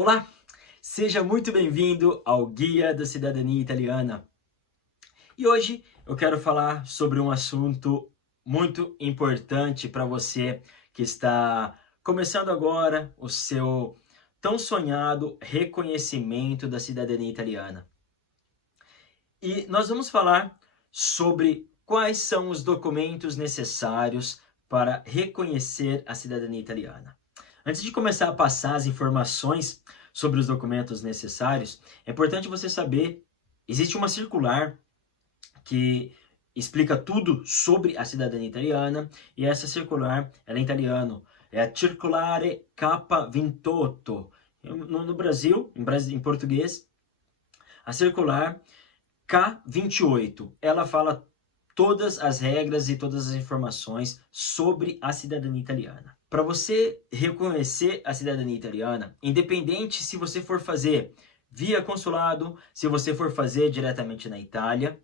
Olá, seja muito bem-vindo ao Guia da Cidadania Italiana. E hoje eu quero falar sobre um assunto muito importante para você que está começando agora o seu tão sonhado reconhecimento da cidadania italiana. E nós vamos falar sobre quais são os documentos necessários para reconhecer a cidadania italiana. Antes de começar a passar as informações sobre os documentos necessários, é importante você saber, existe uma circular que explica tudo sobre a cidadania italiana, e essa circular, ela é em italiano, é a Circolare K28. No Brasil, em português, a circular K28, ela fala todas as regras e todas as informações sobre a cidadania italiana. Para você reconhecer a cidadania italiana, independente se você for fazer via consulado, se você for fazer diretamente na Itália,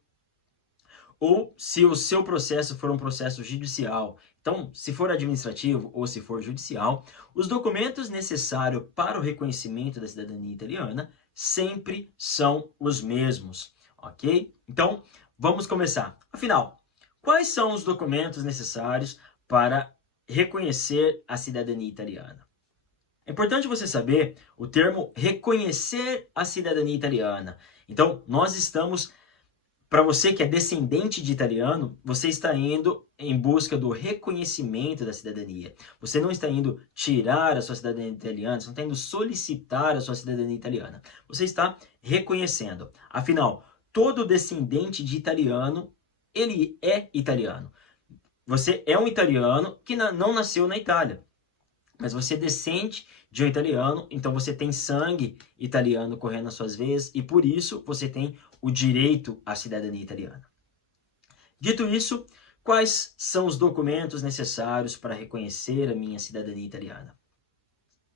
ou se o seu processo for um processo judicial, então, se for administrativo ou se for judicial, os documentos necessários para o reconhecimento da cidadania italiana sempre são os mesmos, ok? Então, vamos começar. Afinal, quais são os documentos necessários para reconhecer a cidadania italiana? É importante você saber o termo reconhecer a cidadania italiana. Então, nós estamos, para você que é descendente de italiano, você está indo em busca do reconhecimento da cidadania. Você não está indo tirar a sua cidadania italiana, você não está indo solicitar a sua cidadania italiana. Você está reconhecendo. Afinal, todo descendente de italiano, ele é italiano. Você é um italiano que não nasceu na Itália, mas você descende de um italiano, então você tem sangue italiano correndo nas suas veias e por isso você tem o direito à cidadania italiana. Dito isso, quais são os documentos necessários para reconhecer a minha cidadania italiana?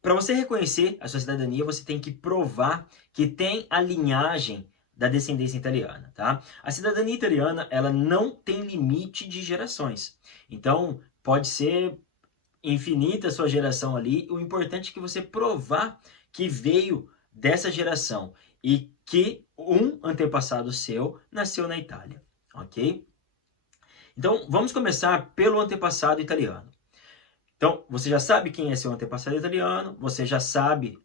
Para você reconhecer a sua cidadania, você tem que provar que tem a linhagem da descendência italiana, tá? A cidadania italiana, ela não tem limite de gerações. Então, pode ser infinita a sua geração ali, o importante é que você provar que veio dessa geração e que um antepassado seu nasceu na Itália, ok? Então, vamos começar pelo antepassado italiano. Então, você já sabe quem é seu antepassado italiano, você já sabe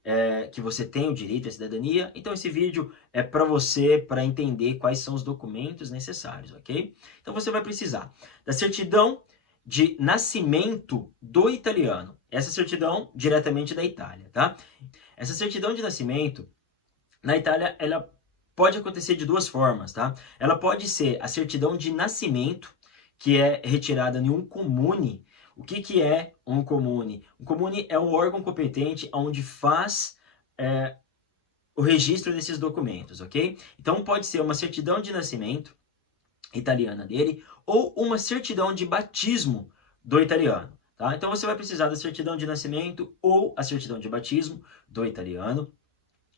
que você tem o direito à cidadania, então esse vídeo é para você, para entender quais são os documentos necessários, ok? Então, você vai precisar da certidão de nascimento do italiano, essa certidão diretamente da Itália, tá? Essa certidão de nascimento, na Itália, ela pode acontecer de duas formas, tá? Ela pode ser a certidão de nascimento, que é retirada em um comune. O que é um comune? Um comune é um órgão competente onde faz o registro desses documentos, ok? Então pode ser uma certidão de nascimento italiana dele ou uma certidão de batismo do italiano, tá? Então você vai precisar da certidão de nascimento ou a certidão de batismo do italiano.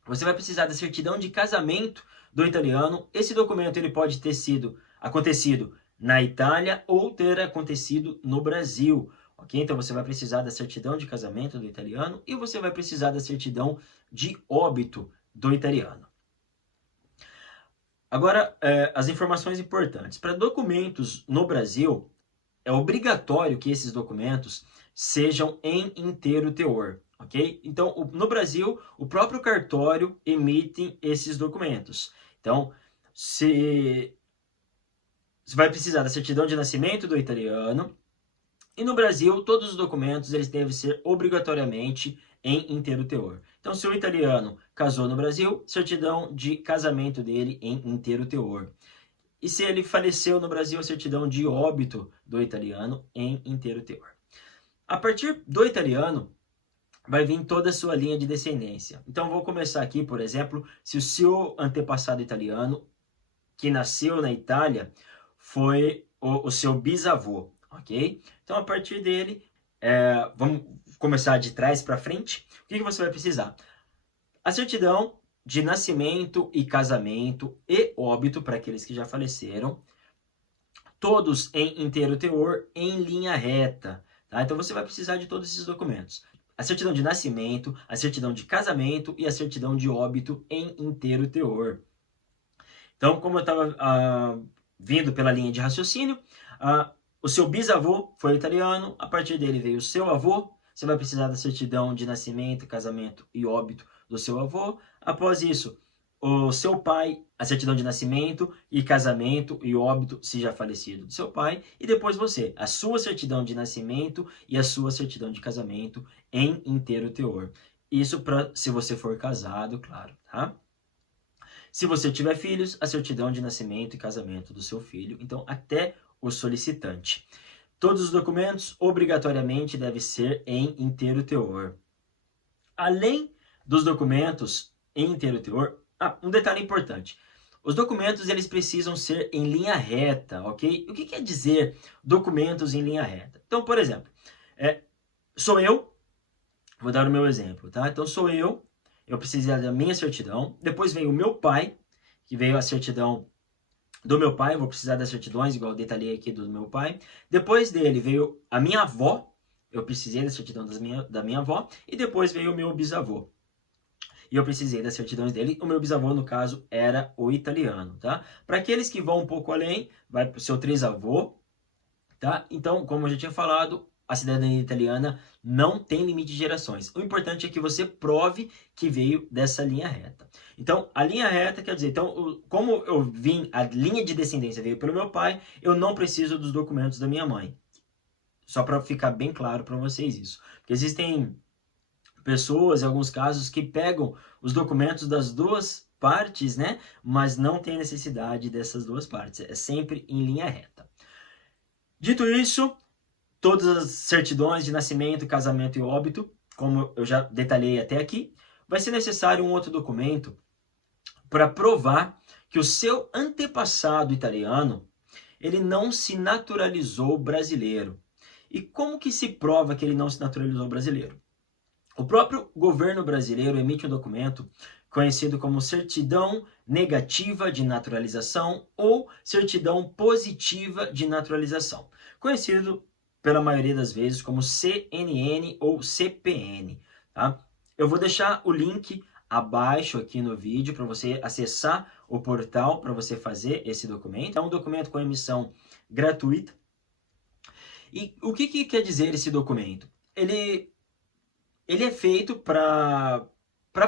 Você vai precisar da certidão de casamento do italiano. Esse documento ele pode ter acontecido na Itália ou ter acontecido no Brasil, ok? Então você vai precisar da certidão de casamento do italiano e você vai precisar da certidão de óbito do italiano. Agora, as informações importantes. Para documentos no Brasil, é obrigatório que esses documentos sejam em inteiro teor, ok? Então, no Brasil, o próprio cartório emite esses documentos. Então, você vai precisar da certidão de nascimento do italiano. E no Brasil, todos os documentos eles devem ser obrigatoriamente em inteiro teor. Então, se o italiano casou no Brasil, certidão de casamento dele em inteiro teor. E se ele faleceu no Brasil, a certidão de óbito do italiano em inteiro teor. A partir do italiano, vai vir toda a sua linha de descendência. Então, vou começar aqui, por exemplo, se o seu antepassado italiano, que nasceu na Itália, foi o seu bisavô, ok? Então, a partir dele, vamos começar de trás para frente. O que você vai precisar? A certidão de nascimento e casamento e óbito para aqueles que já faleceram, todos em inteiro teor, em linha reta, tá? Então, você vai precisar de todos esses documentos. a certidão de nascimento, a certidão de casamento e a certidão de óbito em inteiro teor. Então, como eu estava vindo pela linha de raciocínio, o seu bisavô foi italiano, a partir dele veio o seu avô, você vai precisar da certidão de nascimento, casamento e óbito do seu avô. Após isso, o seu pai, a certidão de nascimento e casamento e óbito, se já falecido, do seu pai. E depois você, a sua certidão de nascimento e a sua certidão de casamento em inteiro teor. Isso para se você for casado, claro, tá? Se você tiver filhos, a certidão de nascimento e casamento do seu filho. Então, até o solicitante. Todos os documentos, obrigatoriamente, devem ser em inteiro teor. Além dos documentos em inteiro teor, um detalhe importante. Os documentos, eles precisam ser em linha reta, ok? O que quer dizer documentos em linha reta? Então, por exemplo, sou eu, vou dar o meu exemplo, tá? Então, sou eu precisei da minha certidão, depois veio o meu pai, que veio a certidão do meu pai, vou precisar das certidões, igual eu detalhei aqui do meu pai. Depois dele veio a minha avó, eu precisei da certidão da minha avó, e depois veio o meu bisavô. E eu precisei das certidões dele. O meu bisavô, no caso, era o italiano, tá? Para aqueles que vão um pouco além, vai para o seu trisavô, tá? Então, como eu já tinha falado, a cidadania italiana não tem limite de gerações. O importante é que você prove que veio dessa linha reta. Então, a linha reta quer dizer, então, como eu vim, a linha de descendência veio pelo meu pai, eu não preciso dos documentos da minha mãe. Só para ficar bem claro para vocês isso. Porque existem pessoas, em alguns casos, que pegam os documentos das duas partes, né? Mas não tem necessidade dessas duas partes. É sempre em linha reta. Dito isso, todas as certidões de nascimento, casamento e óbito, como eu já detalhei até aqui, vai ser necessário um outro documento para provar que o seu antepassado italiano, ele não se naturalizou brasileiro. E como que se prova que ele não se naturalizou brasileiro? O próprio governo brasileiro emite um documento conhecido como certidão negativa de naturalização ou certidão positiva de naturalização, conhecido pela maioria das vezes como CNN ou CPN, tá? Eu vou deixar o link abaixo aqui no vídeo para você acessar o portal para você fazer esse documento. É um documento com emissão gratuita. E o que quer dizer esse documento? Ele é feito para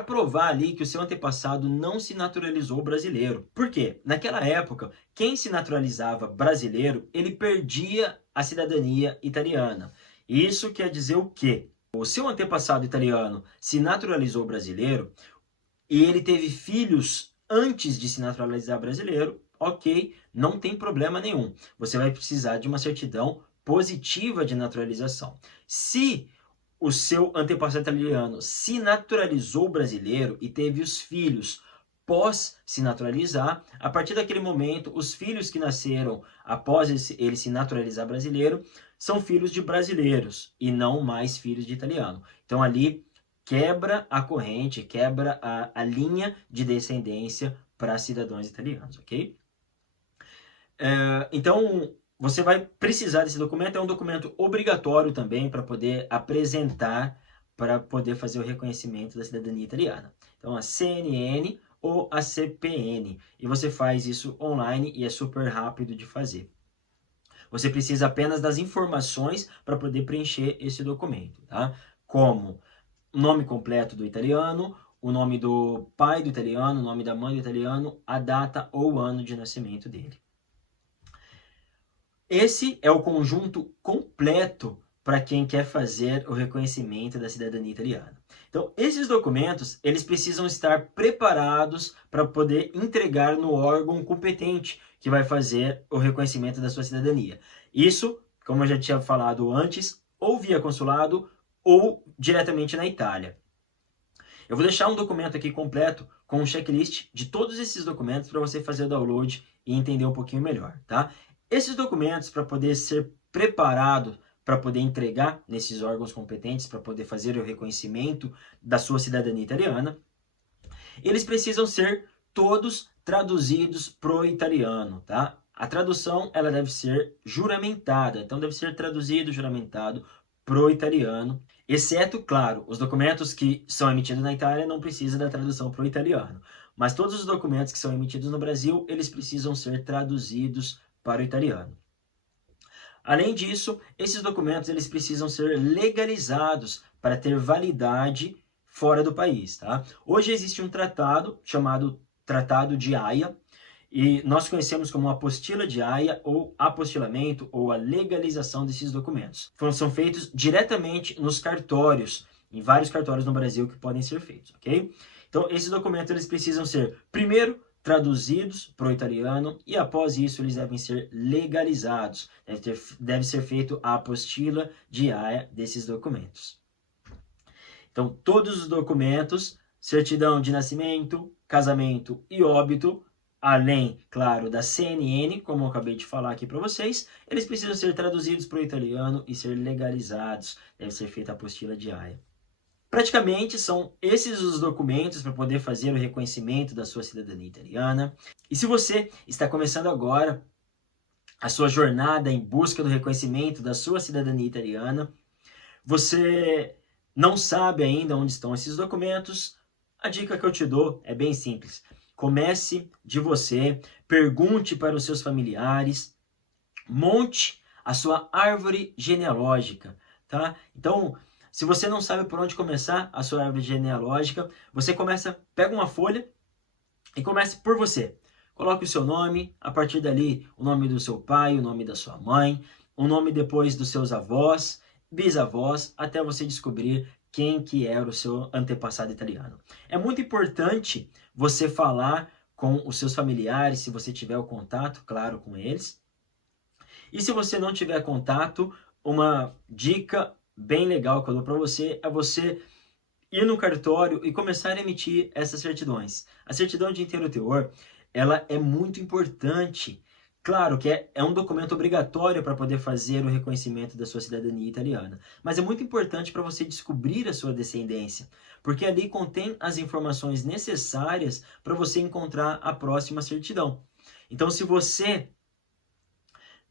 provar ali que o seu antepassado não se naturalizou brasileiro. Por quê? Naquela época, quem se naturalizava brasileiro, ele perdia a cidadania italiana. Isso quer dizer o quê? O seu antepassado italiano se naturalizou brasileiro e ele teve filhos antes de se naturalizar brasileiro, ok, não tem problema nenhum. Você vai precisar de uma certidão positiva de naturalização. Se o seu antepassado italiano se naturalizou brasileiro e teve os filhos pós se naturalizar, a partir daquele momento, os filhos que nasceram após ele se naturalizar brasileiro são filhos de brasileiros e não mais filhos de italiano. Então ali quebra a corrente, quebra a linha de descendência para cidadãos italianos, ok? Então, você vai precisar desse documento, é um documento obrigatório também para poder apresentar, para poder fazer o reconhecimento da cidadania italiana. Então, a CNN ou a CPN. E você faz isso online e é super rápido de fazer. Você precisa apenas das informações para poder preencher esse documento, tá? Como o nome completo do italiano, o nome do pai do italiano, o nome da mãe do italiano, a data ou ano de nascimento dele. Esse é o conjunto completo para quem quer fazer o reconhecimento da cidadania italiana. Então, esses documentos, eles precisam estar preparados para poder entregar no órgão competente que vai fazer o reconhecimento da sua cidadania. Isso, como eu já tinha falado antes, ou via consulado ou diretamente na Itália. Eu vou deixar um documento aqui completo com um checklist de todos esses documentos para você fazer o download e entender um pouquinho melhor, tá? Esses documentos, para poder ser preparado, para poder entregar nesses órgãos competentes, para poder fazer o reconhecimento da sua cidadania italiana, eles precisam ser todos traduzidos pro italiano, tá? A tradução, ela deve ser juramentada, então deve ser traduzido, juramentado pro italiano, exceto, claro, os documentos que são emitidos na Itália não precisam da tradução pro italiano, mas todos os documentos que são emitidos no Brasil, eles precisam ser traduzidos para o italiano. Além disso, esses documentos eles precisam ser legalizados para ter validade fora do país, tá? Hoje existe um tratado chamado Tratado de Haia, e nós conhecemos como apostila de Haia, ou apostilamento, ou a legalização desses documentos. São feitos diretamente nos cartórios, em vários cartórios no Brasil que podem ser feitos, ok? Então, esses documentos eles precisam ser, primeiro, traduzidos para o italiano, e após isso eles devem ser legalizados. Deve ser feito a apostila de Haia desses documentos. Então, todos os documentos, certidão de nascimento, casamento e óbito, além, claro, da CNN, como eu acabei de falar aqui para vocês, eles precisam ser traduzidos para o italiano e ser legalizados. Deve ser feita a apostila de Haia. Praticamente são esses os documentos para poder fazer o reconhecimento da sua cidadania italiana. E se você está começando agora a sua jornada em busca do reconhecimento da sua cidadania italiana, você não sabe ainda onde estão esses documentos, a dica que eu te dou é bem simples. Comece de você, pergunte para os seus familiares, monte a sua árvore genealógica, tá? Então, se você não sabe por onde começar a sua árvore genealógica, você pega uma folha e comece por você. Coloque o seu nome, a partir dali o nome do seu pai, o nome da sua mãe, o nome depois dos seus avós, bisavós, até você descobrir quem que era o seu antepassado italiano. É muito importante você falar com os seus familiares, se você tiver o contato, claro, com eles. E se você não tiver contato, uma dica bem legal que eu dou para você é você ir no cartório e começar a emitir essas certidões. A certidão de inteiro teor, ela é muito importante. Claro que é um documento obrigatório para poder fazer o reconhecimento da sua cidadania italiana, mas é muito importante para você descobrir a sua descendência, porque ali contém as informações necessárias para você encontrar a próxima certidão. Então, se você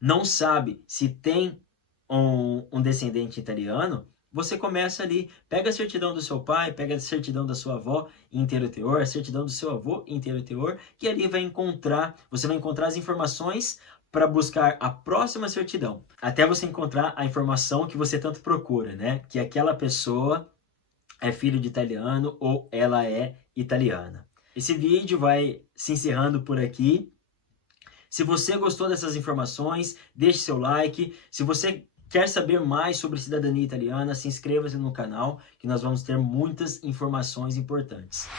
não sabe se tem um descendente italiano, você começa ali, pega a certidão do seu pai, pega a certidão da sua avó inteiro teor, a certidão do seu avô inteiro teor, que ali você vai encontrar as informações para buscar a próxima certidão, até você encontrar a informação que você tanto procura, né? Que aquela pessoa é filho de italiano ou ela é italiana. Esse vídeo vai se encerrando por aqui. Se você gostou dessas informações, deixe seu like. Se você quer saber mais sobre cidadania italiana, se inscreva-se no canal, que nós vamos ter muitas informações importantes.